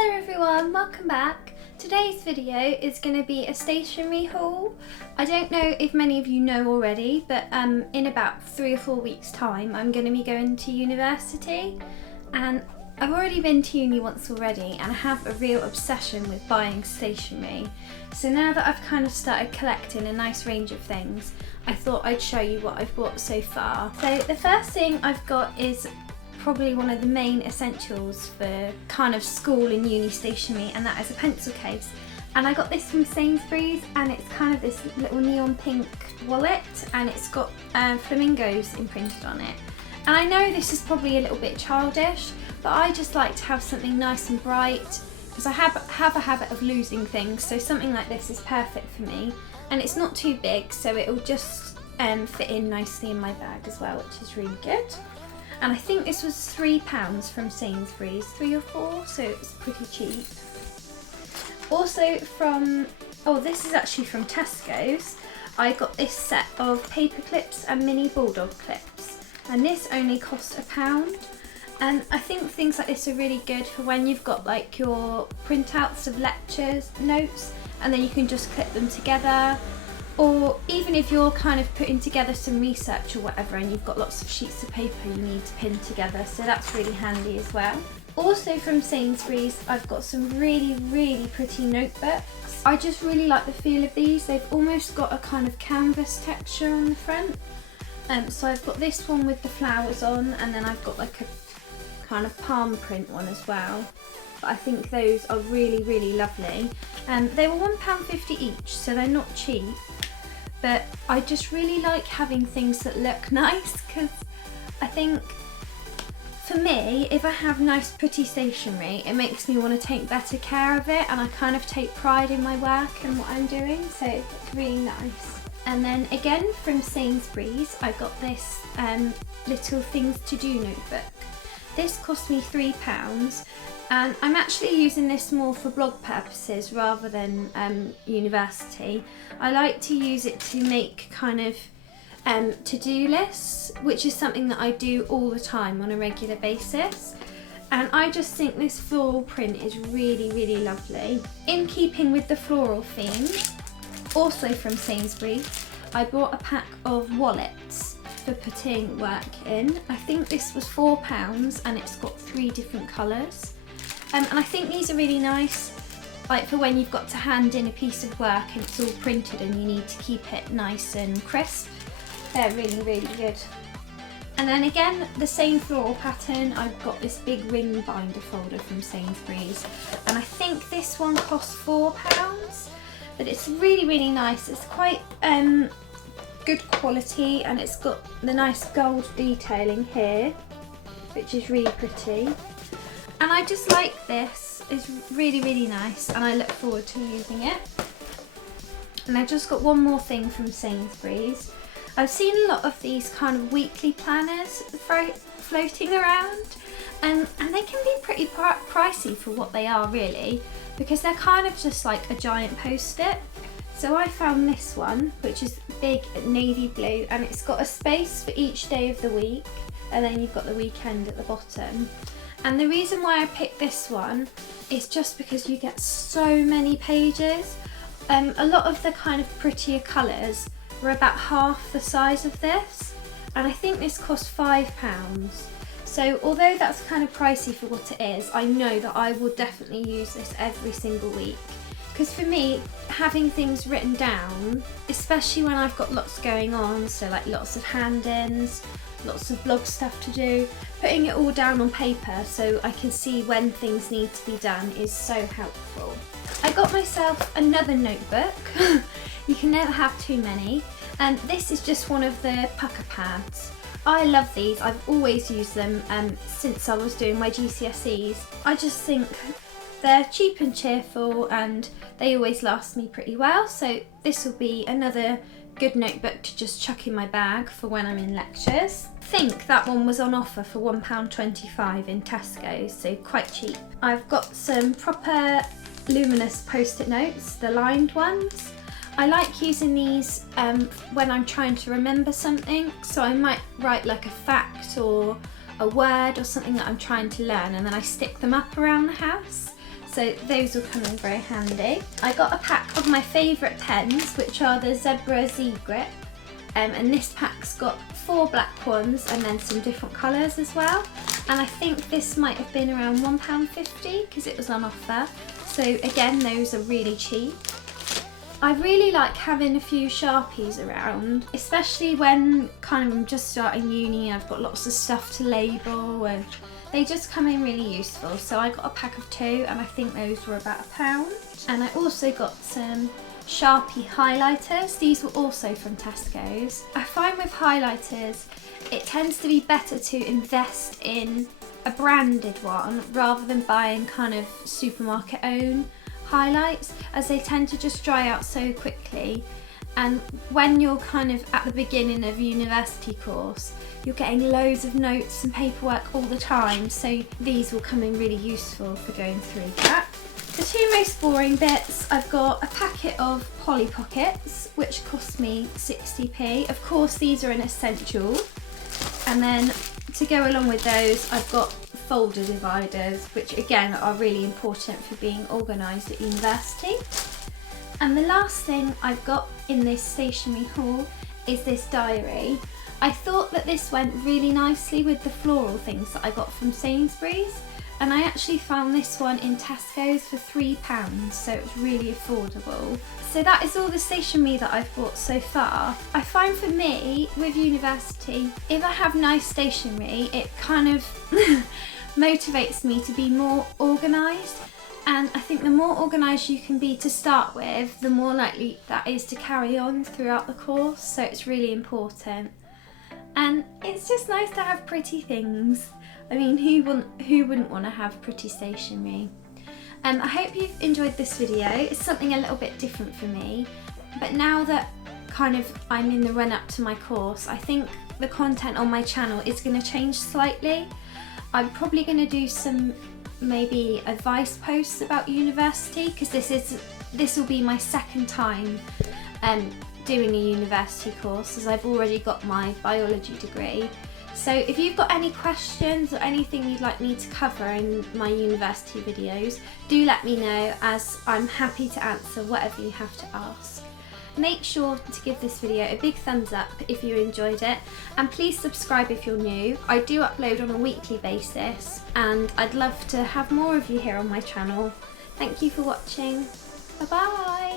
Hello everyone, welcome back. Today's video is going to be a stationery haul. I don't know if many of you know already, but in about 3 or 4 weeks time I'm going to be going to university, and I've already been to uni once already and I have a real obsession with buying stationery. So now that I've kind of started collecting a nice range of things, I thought I'd show you what I've bought so far. So the first thing I've got is probably one of the main essentials for kind of school and uni stationery, and that is a pencil case. And I got this from Sainsbury's, and it's kind of this little neon pink wallet, and it's got flamingos imprinted on it. And I know this is probably a little bit childish, but I just like to have something nice and bright because I have a habit of losing things, so something like this is perfect for me. And it's not too big, so it'll just fit in nicely in my bag as well, which is really good. And I think this was £3 from Sainsbury's, 3 or 4, so it's pretty cheap. Also this is actually from Tesco's. I got this set of paper clips and mini bulldog clips, and this only cost £1. And I think things like this are really good for when you've got like your printouts of lectures, notes, and then you can just clip them together. Or even if you're kind of putting together some research or whatever and you've got lots of sheets of paper you need to pin together, so that's really handy as well. Also from Sainsbury's, I've got some really pretty notebooks. I just really like the feel of these. They've almost got a kind of canvas texture on the front. So I've got this one with the flowers on, and then I've got like a kind of palm print one as well. But I think those are really lovely. They were £1.50 each, so they're not cheap. But I just really like having things that look nice, because I think for me, if I have nice pretty stationery, it makes me want to take better care of it, and I kind of take pride in my work and what I'm doing, so it's really nice. And then again from Sainsbury's, I got this little things to do notebook. This cost me £3. And I'm actually using this more for blog purposes rather than university. I like to use it to make kind of to-do lists, which is something that I do all the time on a regular basis. And I just think this floral print is really lovely. In keeping with the floral theme, also from Sainsbury's, I bought a pack of wallets for putting work in. I think this was £4 and it's got 3 different colours. And I think these are really nice, like for when you've got to hand in a piece of work and it's all printed and you need to keep it nice and crisp. They're really good. And then again, the same floral pattern, I've got this big ring binder folder from Sainsbury's, and I think this one costs £4, but it's really nice. It's quite good quality, and it's got the nice gold detailing here, which is really pretty. And I just like this, it's really nice, and I look forward to using it. And I just got one more thing from Sainsbury's. I've seen a lot of these kind of weekly planners floating around, and they can be pretty pricey for what they are really, because they're kind of just like a giant post-it. So I found this one, which is big navy blue, and it's got a space for each day of the week, and then you've got the weekend at the bottom. And the reason why I picked this one is just because you get so many pages. A lot of the kind of prettier colours were about half the size of this, and I think this cost £5. So although that's kind of pricey for what it is, I know that I will definitely use this every single week. Because for me, having things written down, especially when I've got lots going on, so like lots of hand-ins, lots of blog stuff to do, putting it all down on paper so I can see when things need to be done is so helpful. I got myself another notebook. You can never have too many, and this is just one of the pucker pads. I love these, I've always used them since I was doing my GCSEs. I just think they're cheap and cheerful, and they always last me pretty well, so this will be another good notebook to just chuck in my bag for when I'm in lectures. I think that one was on offer for £1.25 in Tesco's, so quite cheap. I've got some proper luminous post-it notes, the lined ones. I like using these when I'm trying to remember something, so I might write like a fact or a word or something that I'm trying to learn, and then I stick them up around the house. So those will come in very handy. I got a pack of my favourite pens, which are the Zebra Z Grip. And this pack's got 4 black ones and then some different colours as well. And I think this might have been around £1.50 because it was on offer. So again, those are really cheap. I really like having a few Sharpies around, especially when kind of I'm just starting uni and I've got lots of stuff to label, and they just come in really useful. So I got a pack of 2 and I think those were about £1. And I also got some Sharpie highlighters. These were also from Tesco's. I find with highlighters, it tends to be better to invest in a branded one rather than buying kind of supermarket owned highlights, as they tend to just dry out so quickly. And when you're kind of at the beginning of a university course, you're getting loads of notes and paperwork all the time, so these will come in really useful for going through that. The 2 most boring bits, I've got a packet of Polly Pockets, which cost me 60p. Of course, these are an essential. And then to go along with those, I've got folder dividers, which again are really important for being organised at university. And the last thing I've got in this stationery haul is this diary. I thought that this went really nicely with the floral things that I got from Sainsbury's. And I actually found this one in Tesco's for £3, so it was really affordable. So that is all the stationery that I've bought so far. I find for me, with university, if I have nice stationery, it kind of motivates me to be more organised. And I think the more organised you can be to start with, the more likely that is to carry on throughout the course, so it's really important. And it's just nice to have pretty things. I mean, who wouldn't want to have pretty stationery? I hope you've enjoyed this video. It's something a little bit different for me, but now that kind of I'm in the run up to my course, I think the content on my channel is going to change slightly. I'm probably going to do some maybe advice posts about university, because this will be my second time doing a university course, as I've already got my biology degree. So if you've got any questions or anything you'd like me to cover in my university videos, do let me know, as I'm happy to answer whatever you have to ask. Make sure to give this video a big thumbs up if you enjoyed it, and please subscribe if you're new. I do upload on a weekly basis, and I'd love to have more of you here on my channel. Thank you for watching. Bye bye!